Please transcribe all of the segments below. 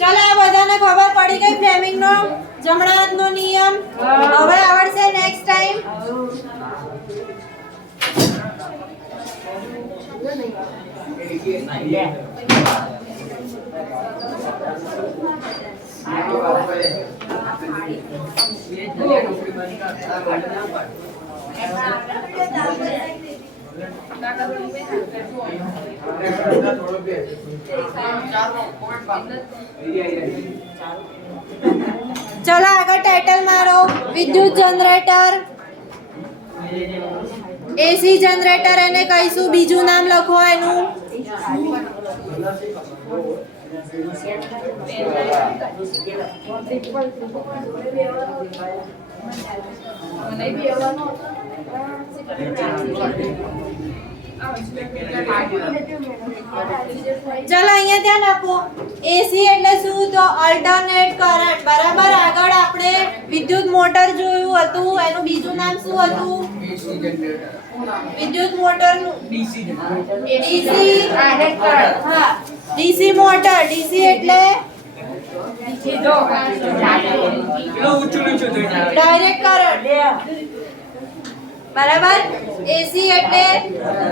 ચાલો આ બધાને ખબર પડી ગઈ ફ્લેમિંગનો જમણા હાથનો નિયમ. હવે આવડશે નેક્સ્ટ ટાઈમ. चलो आगे टाइटल मारो. विद्युत जनरेटर, एसी जनरेटर એને કહીશું. બીજું નામ લખો એનું. चलो અહીંયા ધ્યાન આપો. એસી એટલે શું? તો અલ્ટરનેટ કરંટ. બરાબર. આગળ આપણે વિદ્યુત મોટર જોયું હતું, એનું બીજું નામ શું હતું? વિદ્યુત મોટરનું ડીસી. હા, ડીસી મોટર. ડીસી એટલે ડાયરેક્ટ કરંટ. બરાબર. એસી એટલે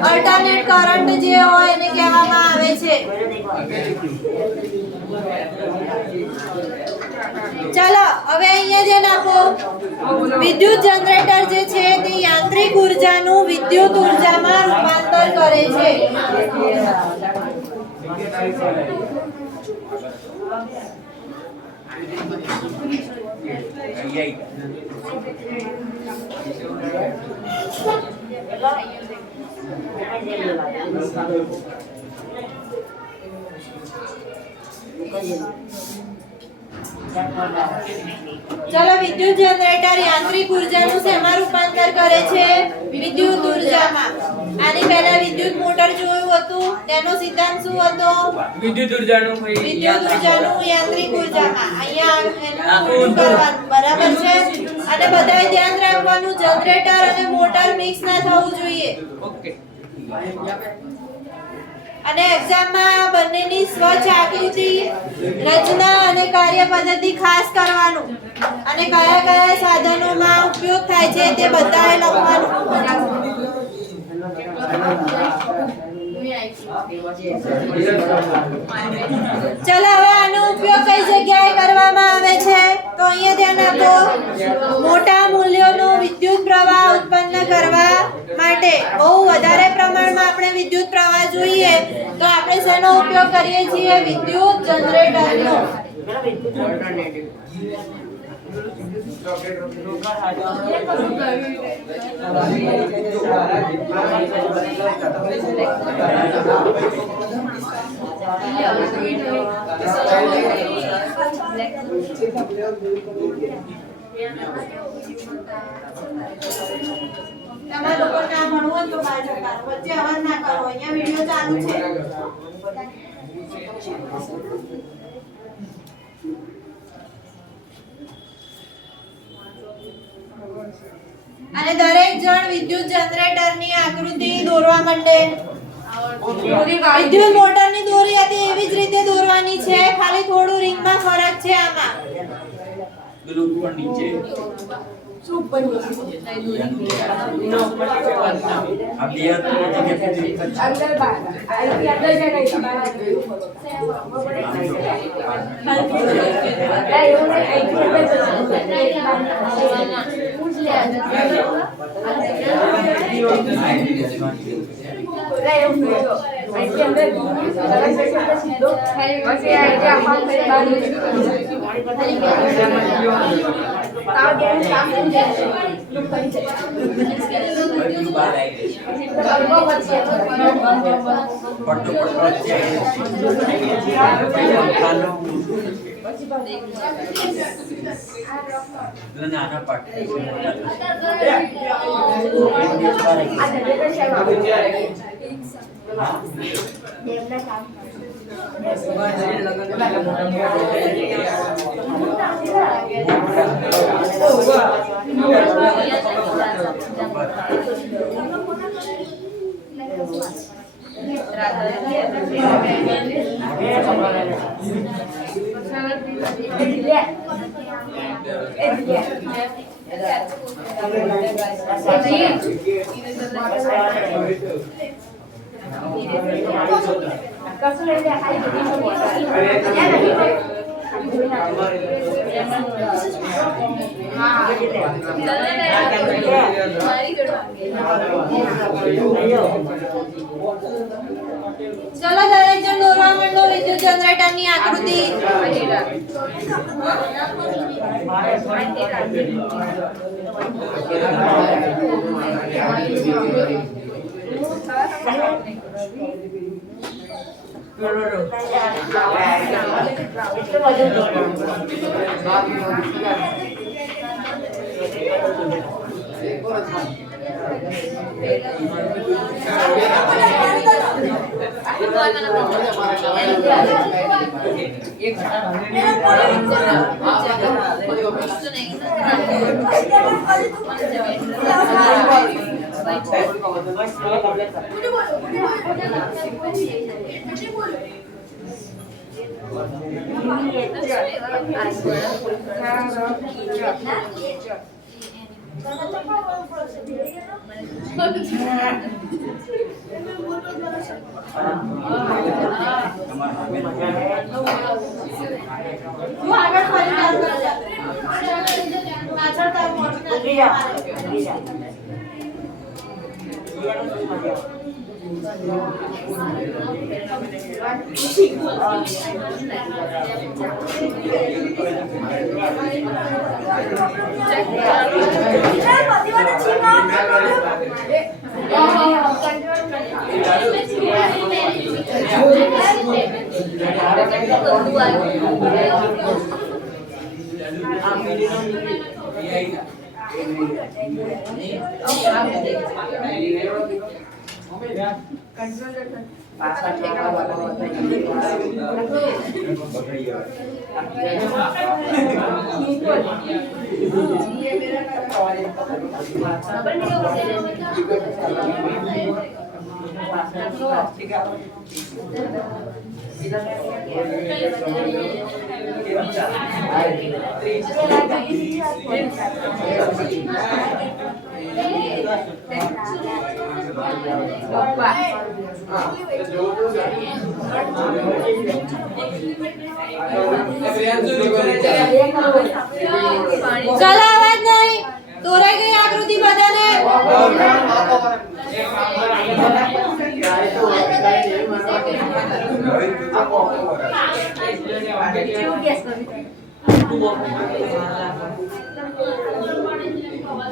અલ્ટરનેટ કરંટ જે હોય એને કહેવામાં આવે છે. ચાલો હવે અહીંયા જે નાખો. વિદ્યુત જનરેટર જે છે તે યાંત્રિક ઉર્જાનું વિદ્યુત ઉર્જામાં રૂપાંતર કરે છે. चलो विद्युत जनरेटर યાંત્રિક ઉર્જાનું શેમાં રૂપાંતર કરે છે? વિદ્યુત ઉર્જામાં. આની પહેલા વિદ્યુત મોટર જોયું હતું, તેનો સિદ્ધાંત શું હતો? વિદ્યુત ઉર્જાનું યાંત્રિક ઉર્જામાં. અહીંયા એનું કરવાનું. બરાબર છે. અને બધાએ ધ્યાન રાખવાનું જનરેટર અને મોટર મિક્સ ના થવું જોઈએ. ઓકે. અને એક્ઝામમાં બંનેની સ્વચ્છ આકૃતિ, રચના અને કાર્ય પદ્ધતિ ખાસ કરવાનું. અને કયા કયા સાધનોમાં ઉપયોગ થાય છે તે બધાએ લખવાનું. ચલો હવે આનો ઉપયોગ કઈ જગ્યાએ કરવામાં આવે છે? તો અહીંયા ધ્યાન આપો. મોટા મૂલ્યોનો વિદ્યુત પ્રવાહ ઉત્પન્ન કરવા માટે. બહુ વધારે પ્રમાણમાં આપણે વિદ્યુત પ્રવાહ જોઈએ તો આપણે શેનો ઉપયોગ કરીએ છીએ? વિદ્યુત જનરેટરનો. તમારા લોકો ના ભણવું તો બાજુ કાઢો. વચ્ચે અવાજ ના કરો. અહીંયા વિડિયો ચાલુ છે. અને દરેક જણ વિદ્યુત જનરેટરની આકૃતિ દોરવા માંડે. વિદ્યુત મોટરની દોરી હતી એવી જ રીતે દોરવાની છે, ખાલી થોડું રિંગમાં ફરક છે. આમાં ઉપર નીચે ઉપર નીચે अब ये तो अंदर बाहर अंदर जाना ચલો દરેક જણ દોરવા માંડો વિદ્યુત જનરેટરની આકૃતિ. चलो आवाज नहीं तोड़ाई गई आकृति बधाने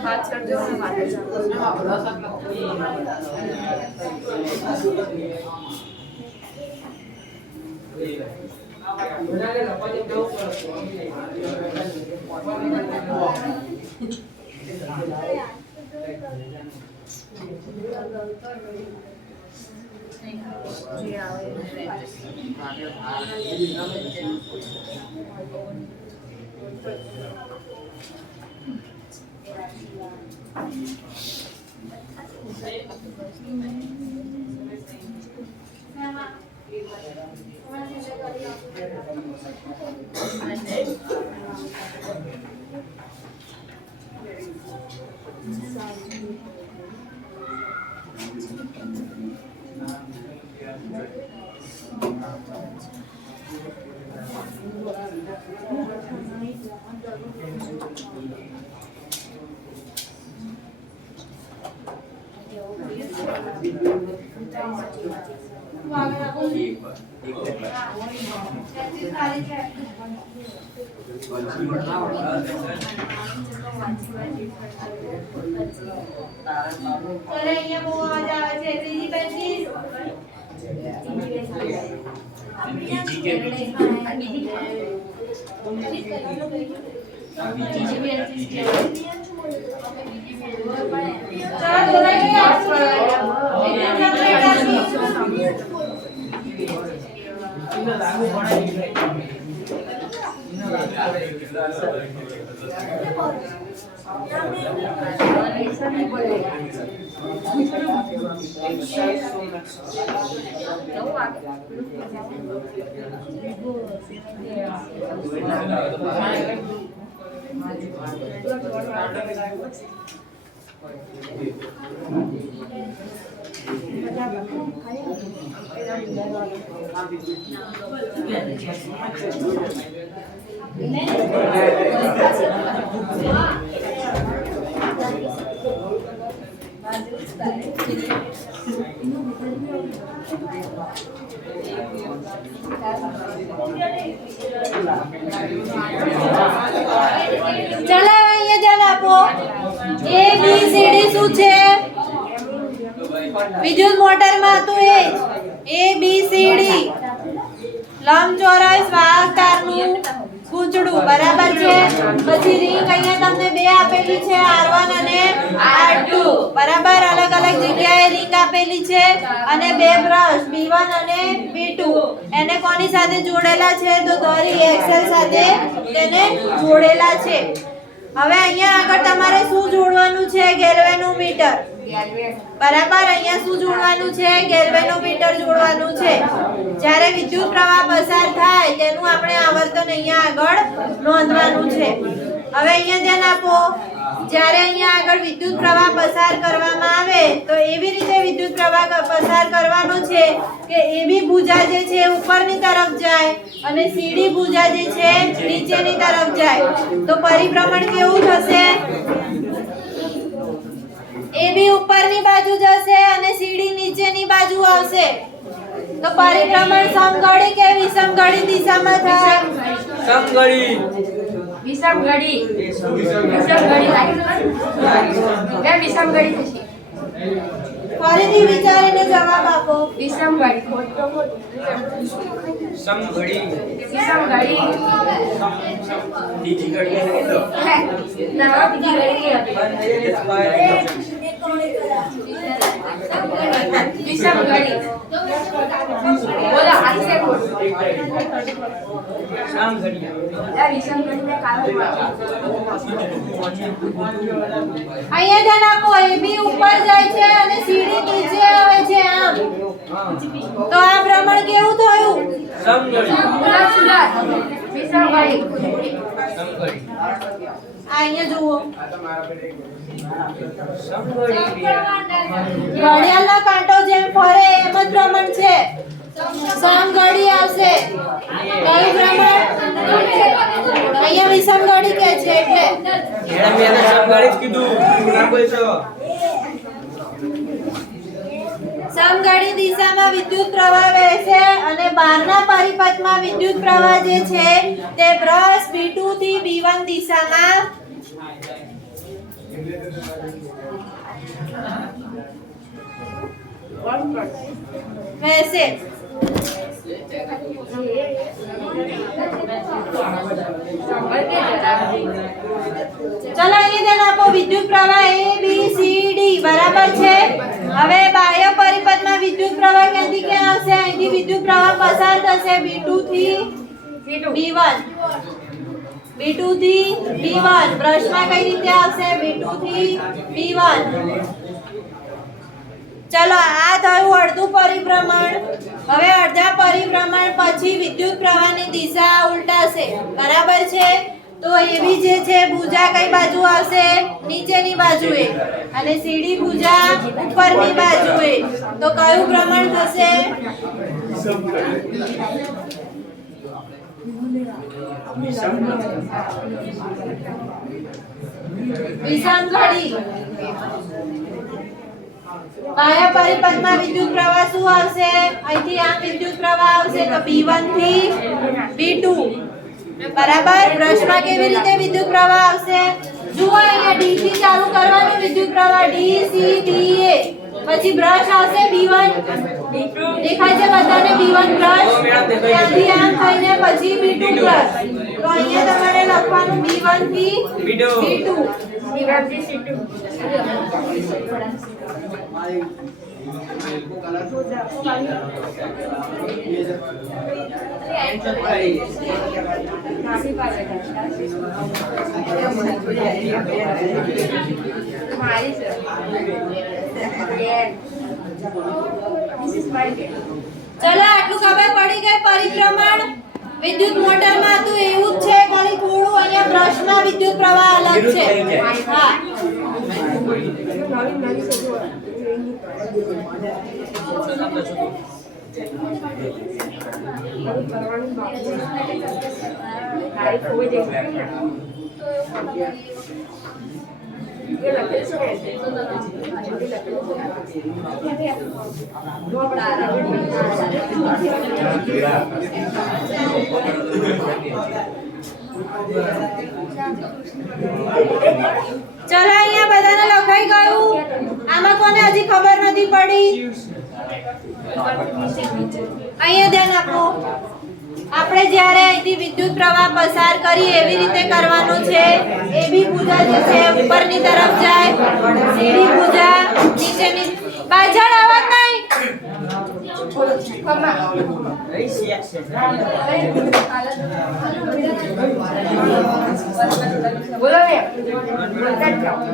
हाथ कर दो ચલો અહીંયા ધ્યાન આપો એ બી સી ડી શું છે વિદ્યુત મોટરમાં હતું એ બી સી ડી લંબચોરસ વાહક તારનું ગૂંચળું બરાબર છે પછી રિંગ અહીંયા તમને બે આપેલી છે R1 અને R2 બરાબર અલગ અલગ જગ્યાએ રિંગ આપેલી છે અને બે બ્રશ B1 અને B2 એને કોની સાથે જોડેલા છે તો ધરી એક્સેલ સાથે તેને જોડેલા છે હવે અહીંયા આગળ તમારે શું જોડવાનું છે ગેલ્વેનોમીટર બરાબર અહીંયા શું જોડવાનું છે ગેલ્વેનોમીટર જોડવાનું છે જ્યારે વિદ્યુત પ્રવાહ પસાર થાય તેનું આપણે આવર્તન અહીંયા આગળ નોંધવાનું છે હવે અહીંયા ધ્યાન આપો જ્યારે અહીંયા આગળ વિદ્યુત પ્રવાહ પસાર કરવામાં આવે તો એવી રીતે વિદ્યુત પ્રવાહ પસાર કરવાનો છે કે એબી ભુજા જે છે ઉપરની તરફ જાય અને સીડી ભુજા જે છે નીચેની તરફ જાય તો પરિભ્રમણ કેવું થશે એબી ઉપરની બાજુ જશે અને સીડી નીચેની બાજુ આવશે તો પરિભ્રમણ સમઘડી કે વિષમઘડી દિશામાં થાય સમઘડી વિષમઘડી થશે ફરીથી વિચારીને જવાબ આપો વિષમઘડી સમઘડી વિષમઘડી બીજી ઘડી હે તો ના બીજી ઘડી વિષમઘડી બોલો હાથ से बोल સમઘડી या विषमघड़ी में कारण અહીંયા ધ્યાન આપો એબી ઉપર જાય છે અને સીડી નીચે આવે છે આમ તો આ ભ્રમણ કેવું થયું સમઘડી ઉલટ સુલટ વિષમઘડી સમઘડી અહીંયા જુઓ સમઘડી ઘડિયાળનો કાંટો જેમ ફરે એમ જ ભ્રમણ છે સમઘડી આવશે કયું ભ્રમણ અહીંયા વિષમઘડી કે છે એટલે મેડમ મેં સમઘડી જ કીધું ના બોલશો સમઘડી દિશામાં વિદ્યુત પ્રવાહ વહેશે અને બહારના પરિપથમાં વિદ્યુત પ્રવાહ જે છે તે બ્રશ B2 થી B1 દિશામાં વહેશે ચલો અહીં ધ્યાન આપો વિદ્યુત પ્રવાહ A B C D બરાબર છે હવે બાહ્ય પરિપથમાં વિદ્યુત પ્રવાહ ક્યાંથી ક્યાં આવશે અહીંથી વિદ્યુત પ્રવાહ પસાર થશે B2 થી B1 B2 થી B1 બ્રશમાં કઈ રીતે આવશે B2 થી B1 ચલો આ થયું અડધું પરિભ્રમણ હવે અડધા પરિભ્રમણ પછી વિદ્યુત પ્રવાહની દિશા ઉલટાશે બરાબર છે તો એવી જે છે ભુજા કઈ બાજુ આવશે નીચેની બાજુએ અને સીડી ભુજા ઉપરની બાજુએ તો કયું ભ્રમણ થશે વિષમઘડી બાહ્ય પરિપથમાં વિદ્યુત પ્રવાહ શું આવશે અહીંથી આમ વિદ્યુત પ્રવાહ આવશે તો B1 થી B2 બરાબર બ્રશમાં કેવી રીતે વિદ્યુત પ્રવાહ આવશે જુઓ અહીંયા D થી ચાલુ કરવાનું વિદ્યુત પ્રવાહ D C B A પછી બ્રશ આવશે B1 દેખાય છે બધાને B1 બ્રશ ત્યાંથી આમ થઈને પછી B2 બ્રશ તો અહીંયા તમારે લખવાનું B1 થી B2 મારી ચલો આટલું ખબર પડી ગઈ પરિભ્રમણ વિદ્યુત મોટરમાં હતું એવું જ છે ખાલી થોડું અહીંયા બ્રશમાં વિદ્યુત પ્રવાહ અલગ છે હા ચલો અહીંયા બધાને લખાઈ ગયું આમાં કોને હજી ખબર નથી પડી અહીંયા ધ્યાન આપો આપણે જ્યારે અહીંથી વિદ્યુત પ્રવાહ પસાર કરી એવી રીતે કરવાનો છે એબી ભુજા જે છે ઉપરની તરફ જાય સીડી ભુજા નીચેની પાછળ અવાજ નહીં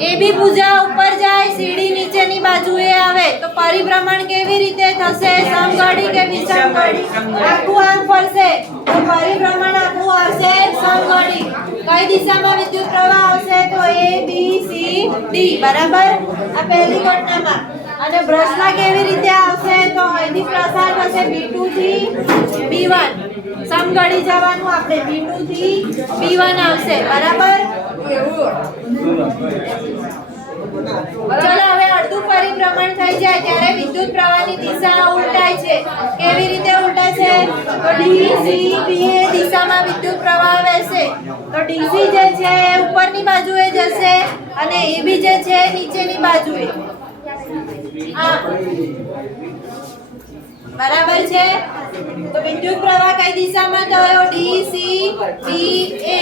એબી ભુજા ઉપર જાય સીડી નીચેની બાજુએ આવે તો પરિભ્રમણ કેવી રીતે થશે સમઘડી કે વિષમઘડી આખું આમ ફરશે તો પરિભ્રમણ આખું આવશે સમઘડી કઈ દિશામાં વિદ્યુત પ્રવાહ આવશે તો A B C D બરાબર આ પહેલી ઘટનામાં અને બ્રશમાં કેવી રીતે આવશે તો અહીંથી પ્રસાર થશે B2 થી B1 સમઘડી જવાનું આપણે B2 થી B1 આવશે બરાબર ચલો હવે અડધું પરિભ્રમણ થઈ જાય ત્યારે વિદ્યુત પ્રવાહની દિશા ઉલટાય છે કેવી રીતે ઉલટાશે તો D C B એ દિશામાં વિદ્યુત પ્રવાહ વહેશે તો DC જે છે એ ઉપરની બાજુએ જશે અને AB જે છે નીચેની બાજુએ બરાબર છે તો વિદ્યુત પ્રવાહ કઈ દિશામાં થયો D C B A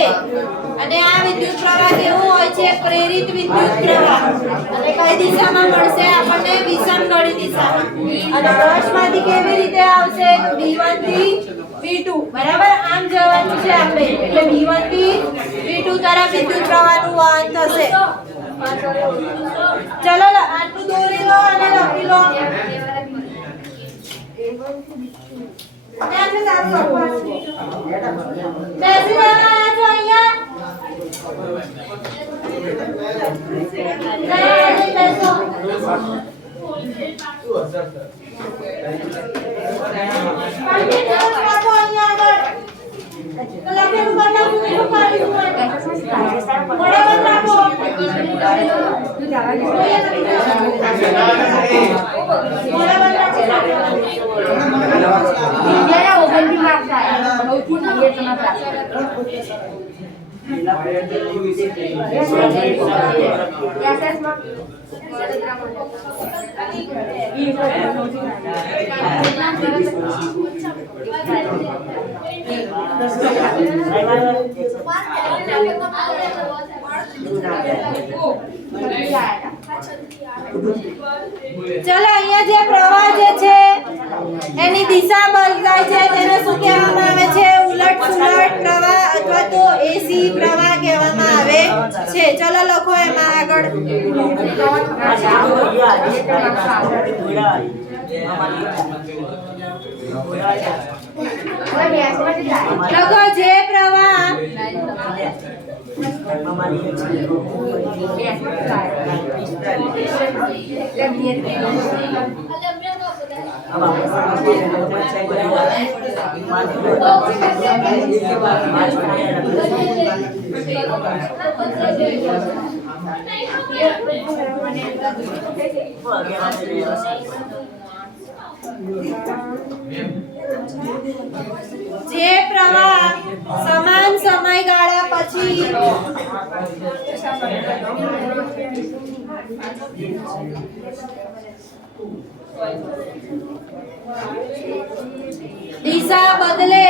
અને આ વિદ્યુત પ્રવાહ કેવો હોય છે પ્રેરિત વિદ્યુત પ્રવાહ અને કઈ દિશામાં મળશે આપણને વિષમઘડી દિશામાં અને બ્રશમાંથી કેવી રીતે આવશે તો B1 થી B2 બરાબર આમ જવાનું છે આપણે એટલે B1 થી B2 તરફ વિદ્યુત પ્રવાહનું વહન થશે ચલો આટલું દોરી લો અને લખી લો બેસી જવાના છો અહીંયા બેસો ચલો અહીંયા જે પ્રવાહ જે છે એની દિશા બદલાય છે તેને શું કહેવામાં આવે છે ઉલટ સુલટ પ્રવાહ અથવા તો AC પ્રવાહ કહેવામાં આવે છે ચલો લખો એમાં આગળ લખો જે પ્રવાહ જે પ્રવાહ સમાન સમયગાળા પછી દિશા બદલે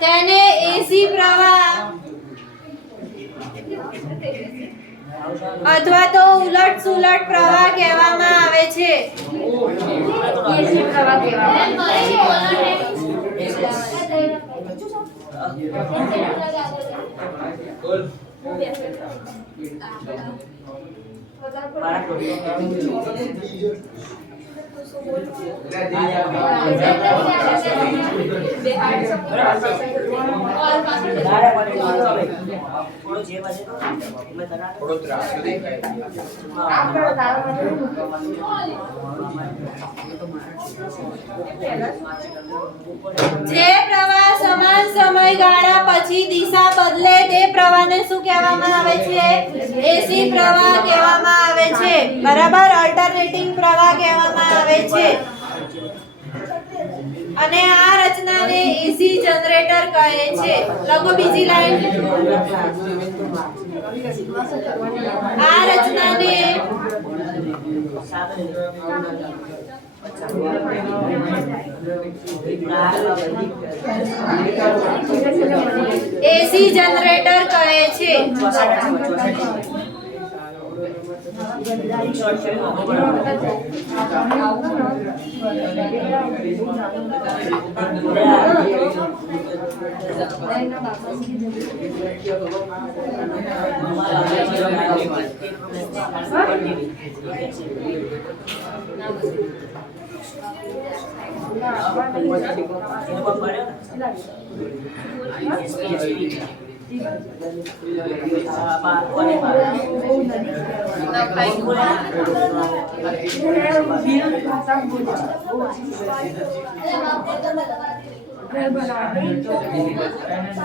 તેને AC પ્રવાહ અથવા તો ઉલટ સુલટ પ્રવાહ કહેવામાં આવે છે AC પ્રવાહ કહેવામાં બોલ. થોડો ત્રાસ તો દેખાય. જે પ્રવાહ સમાન સમયગાળા પછી દિશા બદલે તે પ્રવાહને શું કહેવામાં આવે છે? એસી પ્રવાહ કહેવામાં આવે છે. બરાબર, અલ્ટરનેટિંગ પ્રવાહ કહેવામાં આવે છે. અને આ રચનાને એસી જનરેટર કહે છે. લખો બીજી લાઈન. આ રચનાને એસી જનરેટર કહે છે.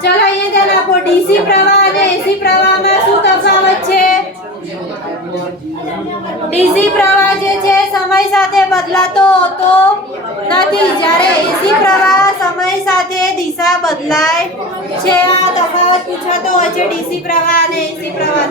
ચાલો અહીંયા ધ્યાન આપો. ડીસી પ્રવાહ અને એસી પ્રવાહમાં શું તફાવત છે? ડીસી પ્રવાહ જે છે સમય સાથે બદલાતો હોતો નથી, જ્યારે એસી પ્રવાહ સમય સાથે દિશા બદલાય છે. આ તફાવત પૂછાતો હોય છે ડીસી પ્રવાહ અને એસી પ્રવાહ.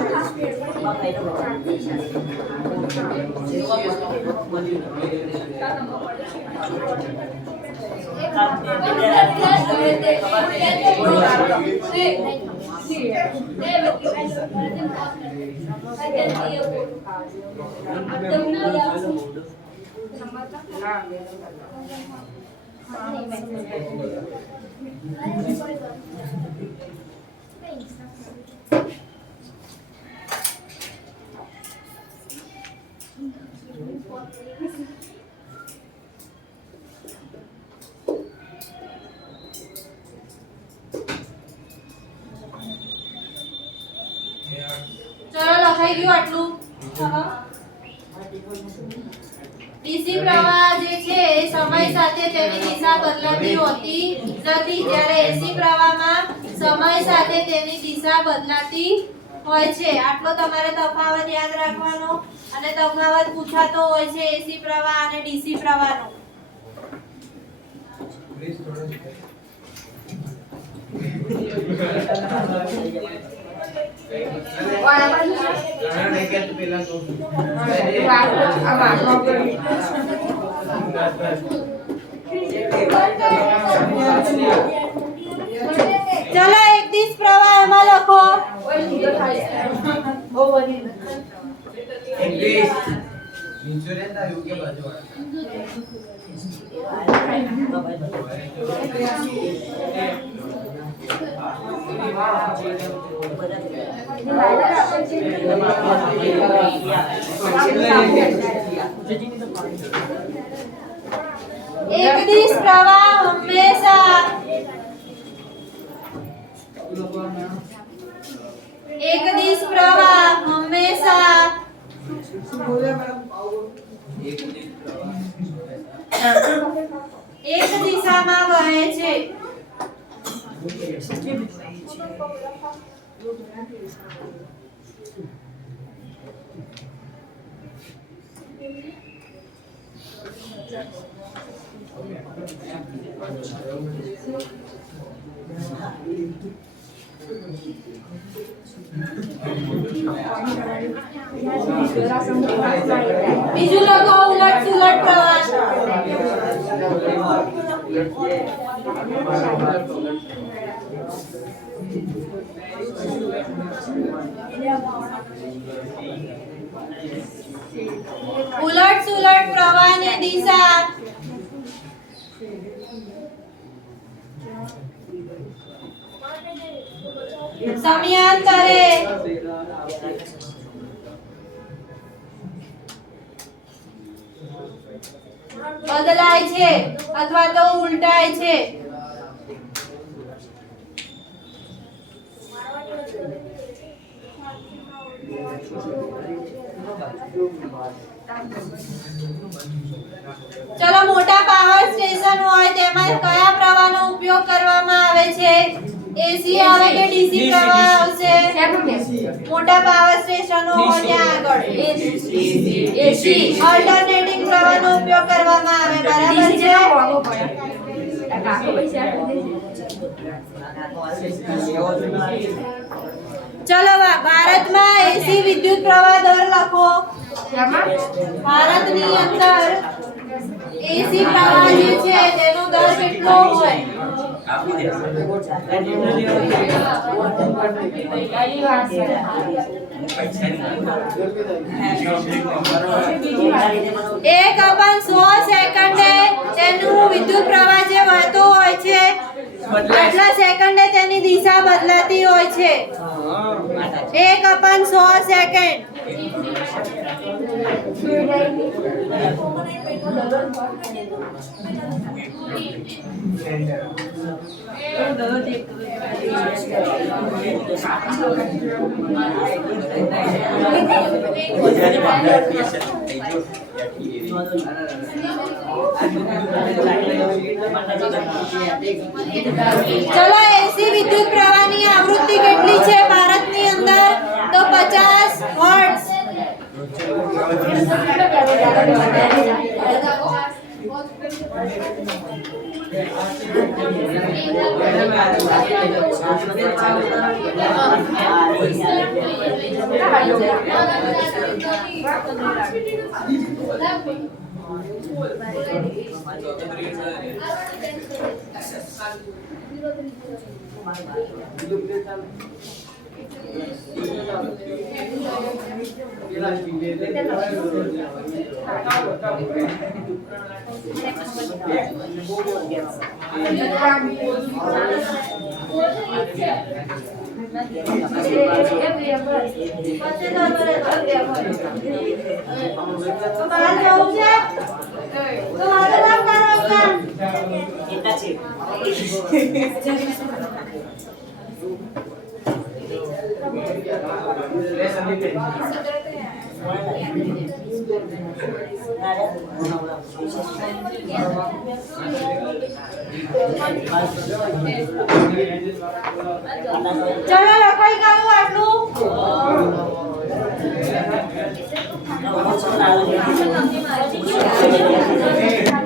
ચલો લખાઈ ગયું આટલું. ડીસી પ્રવાહ જે છે એ સમય સાથે તેની દિશા બદલાતી હોતી નથી, જ્યારે એસી પ્રવાહમાં સમય સાથે તેની દિશા બદલાતી હોય છે. આટલો તમારે તફાવત યાદ રાખવાનો અને તફાવત પૂછાતો હોય છે એસી પ્રવાહ અને ડીસી પ્રવાહનો. ચલો એક દિશ પ્રવાહ એમાં લખો. એક દિશ પ્રવાહ હંમેશા એક દિશામાં વહે છે. બીજું લખો ઉલટ સુલટ પ્રવાહ. ઉલટ સુલટ પ્રવાહની દિશા સમયાંતરે બદલાય છે અથવા તો ઉલટાય છે. ચલો, મોટા પાવર સ્ટેશન હોય તેમાં કયા પ્રવાહનો ઉપયોગ કરવામાં આવે છે? એસી આવે કે ડીસી પ્રવાહ આવશે? મોટા પાવર સ્ટેશનો હોય ત્યાં આગળ એસી ઓલ્ટરનેટિંગ પ્રવાહનો ઉપયોગ કરવામાં આવે. બરાબર છે? ચલો, ભારતમાં એસી વિદ્યુત પ્રવાહ દર લખો. ભારતની અંદર એસી પ્રવાહ જે છે તેનો દર કેટલો હોય? એક અપન 100 સેકન્ડે તેનું વિદ્યુત પ્રવાહ જે વહેતો હોય છે આટલા સેકન્ડે તેની દિશા બદલાતી હોય છે. 1/100 સેકન્ડ. ચલો, એસી વિદ્યુત પ્રવાહની આવૃત્તિ કેટલી છે ભારતની અંદર? તો 50 હર્ટ્ઝ. ચલો, લખાઈ ગયું આટલું.